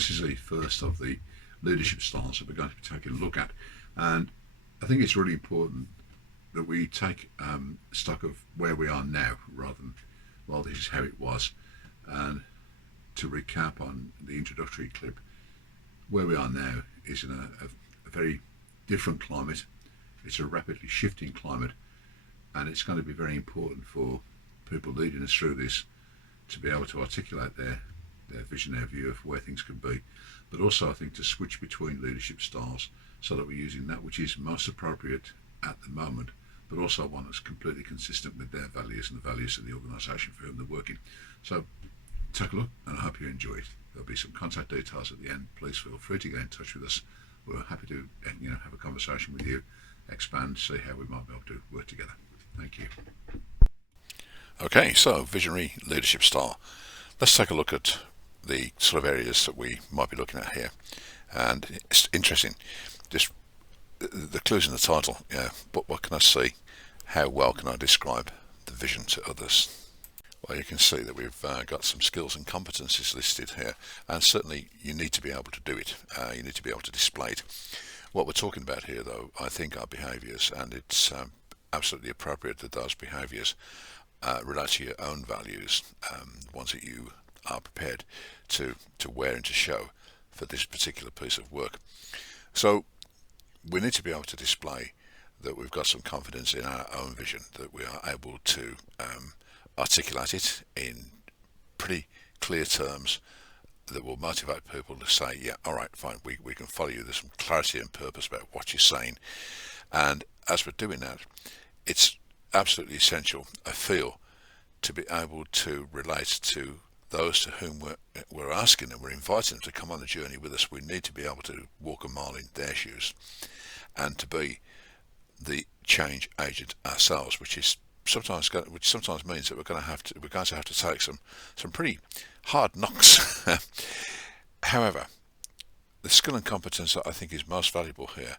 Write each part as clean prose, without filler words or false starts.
this is the first of the leadership styles that we're going to be taking a look at, and I think it's really important that we take stock of where we are now rather than, well, this is how it was. And to recap on the introductory clip, where we are now is in a very different climate. It's a rapidly shifting climate, and it's going to be very important for people leading us through this to be able to articulate their vision, their view of where things could be, but also I think to switch between leadership styles so that we're using that which is most appropriate at the moment, but also one that's completely consistent with their values and the values of the organisation for whom they're working. So take a look, and I hope you enjoy it. There'll be some contact details at the end. Please feel free to get in touch with us. We're happy to have a conversation with you, expand, see how we might be able to work together. Thank you. Okay, so visionary leadership style. Let's take a look at the sort of areas that we might be looking at here. And it's interesting, just the clues in the title, but what can I see? How well can I describe the vision to others? Well, you can see that we've got some skills and competencies listed here, and certainly you need to be able to do it. You need to be able to display it. What we're talking about here, though, I think are behaviours, and it's absolutely appropriate that those behaviours relate to your own values, ones that you are prepared to wear and to show for this particular piece of work. So we need to be able to display that we've got some confidence in our own vision, that we are able to articulate it in pretty clear terms that will motivate people to say, yeah, all right, fine, we can follow you. There's some clarity and purpose about what you're saying. And as we're doing that, it's absolutely essential, I feel, to be able to relate to those to whom we're asking and we're inviting them to come on the journey with us. We need to be able to walk a mile in their shoes and to be the change agent ourselves, which sometimes means that we're going to have to take some pretty hard knocks. However, the skill and competence that I think is most valuable here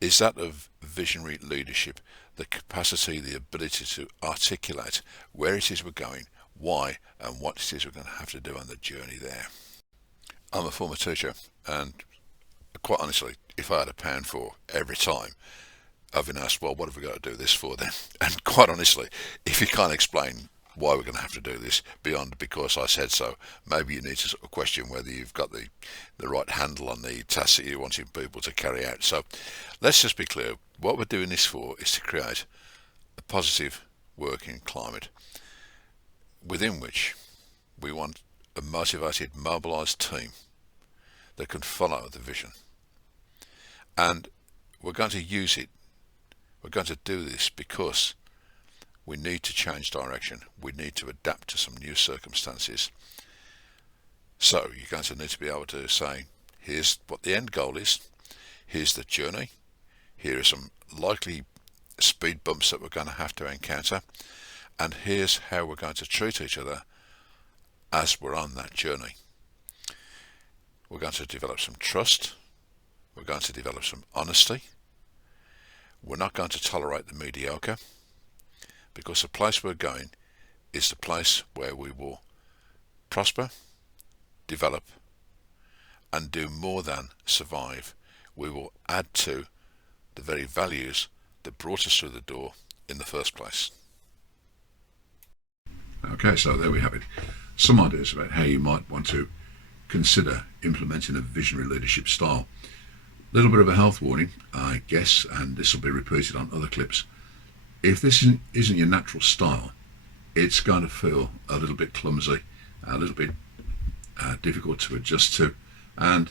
is that of visionary leadership, the capacity, the ability to articulate where it is we're going, why, and what it is we're going to have to do on the journey there. I'm a former teacher, and quite honestly, if I had £1 for every time I've been asked, well, what have we got to do this for then? And quite honestly, if you can't explain why we're going to have to do this beyond because I said so, maybe you need to sort of question whether you've got the right handle on the tasks that you're wanting people to carry out. So let's just be clear, what we're doing this for is to create a positive working climate within which we want a motivated, mobilised team that can follow the vision. And we're going to use it. We're going to do this because we need to change direction. We need to adapt to some new circumstances. So you're going to need to be able to say, here's what the end goal is. Here's the journey. Here are some likely speed bumps that we're going to have to encounter. And here's how we're going to treat each other as we're on that journey. We're going to develop some trust. We're going to develop some honesty. We're not going to tolerate the mediocre, because the place we're going is the place where we will prosper, develop, and do more than survive. We will add to the very values that brought us through the door in the first place. Okay, so there we have it. Some ideas about how you might want to consider implementing a visionary leadership style. A little bit of a health warning, I guess, and this will be repeated on other clips. If this isn't your natural style, it's going to feel a little bit clumsy, a little bit difficult to adjust to. And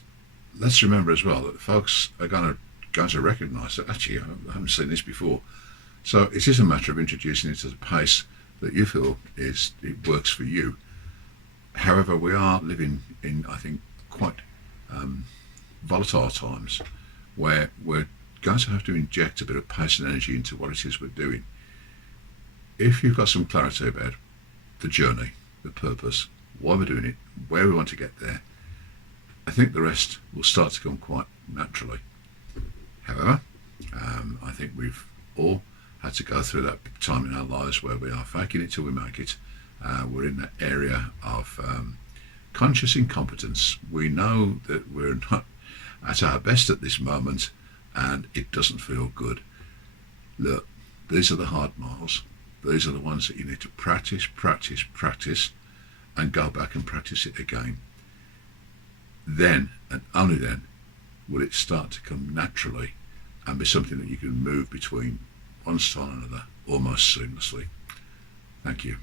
let's remember as well that folks are going to recognise that actually I haven't seen this before. So it is a matter of introducing it at a pace that you feel it works for you. However, we are living in, I think, quite volatile times where we're going to have to inject a bit of pace and energy into what it is we're doing. If you've got some clarity about the journey, the purpose, why we're doing it, where we want to get there, I think the rest will start to come quite naturally. However, I think we've all had to go through that time in our lives where we are faking it till we make it. We're in that area of conscious incompetence. We know that we're not at our best at this moment and it doesn't feel good. Look, these are the hard miles. These are the ones that you need to practice, practice, practice, and go back and practice it again. Then, and only then, will it start to come naturally and be something that you can move between one style and another almost seamlessly. Thank you.